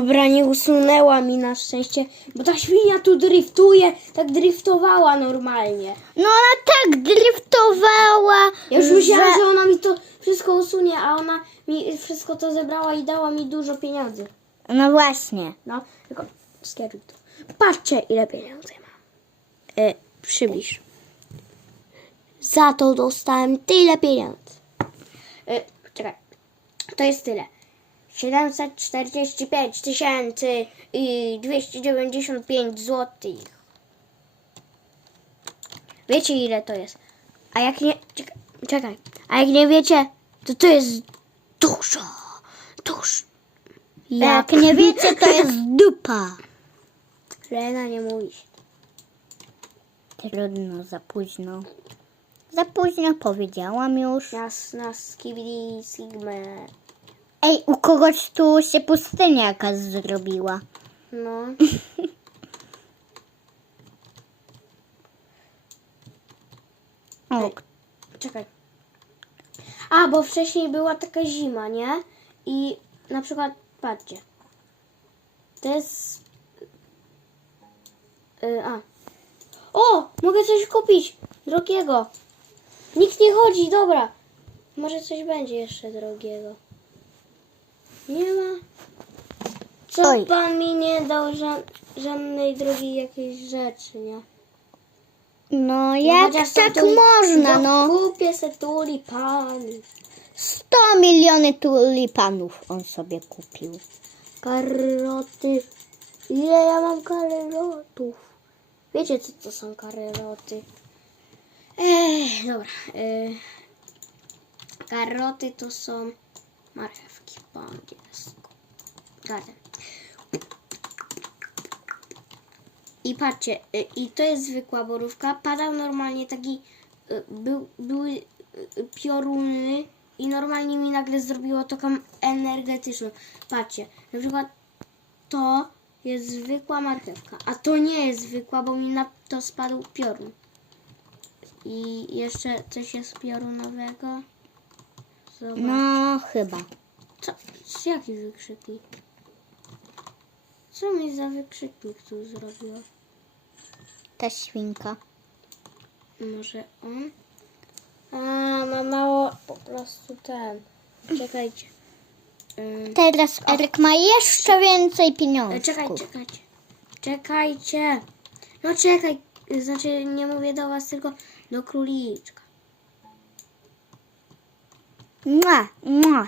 Dobra, nie usunęła mi na szczęście, bo ta świnia tu driftuje, tak driftowała normalnie. No ona tak driftowała. Ja już myślałam, że- ona mi to wszystko usunie, a ona mi wszystko to zebrała i dała mi dużo pieniędzy. No właśnie. No, tylko skieruj to. Patrzcie, ile pieniędzy mam. E, przybliż. Za to dostałem tyle pieniędzy. E, czekaj, to jest tyle. 745 tysięcy i 295 złotych. Wiecie ile to jest? A jak nie... Czekaj, czekaj. A jak nie wiecie, to to jest dużo. Dużo. Jak nie wiecie, to jest dupa. Lena nie mówisz. Trudno, za późno. Za późno powiedziałam już. Nas, nas, skibidi, sigma. Ej, u kogoś tu się pustynia jakaś zrobiła. No. O, Czekaj. A, bo wcześniej była taka zima, nie? I na przykład, patrzcie. To jest... Y, a. O! Mogę coś kupić! Drogiego. Nikt nie chodzi, dobra. Może coś będzie jeszcze drogiego. Nie ma. Co Oj. pan mi nie dał ża- żadnej drogiej jakiejś rzeczy, nie? no jak chociaż tak można, no? Kupię se tulipany. 100 miliony tulipanów on sobie kupił. Karoty. Ile ja mam karotów? Wiecie, co to są karoty? Ech, dobra. E, karoty to są marchewki po angielsku. I patrzcie, y, i to jest zwykła borówka. Padał normalnie taki, y, był, były y, pioruny i normalnie mi nagle zrobiło taką energetyczną. Patrzcie, na przykład to jest zwykła marchewka, a to nie jest zwykła, bo mi na to spadł piorun. I jeszcze coś jest piorunowego. Zobacz. No, chyba. Co? Jaki wykrzyknik? Co mi za wykrzyknik tu zrobiło? Ta świnka. Może on? A, ma mało po prostu ten. Czekajcie. Ym, Teraz Eryk ma jeszcze więcej e, pieniążków. czekaj, czekajcie. Czekajcie. No czekaj. Znaczy nie mówię do was, tylko do króliczka. Mua, mua.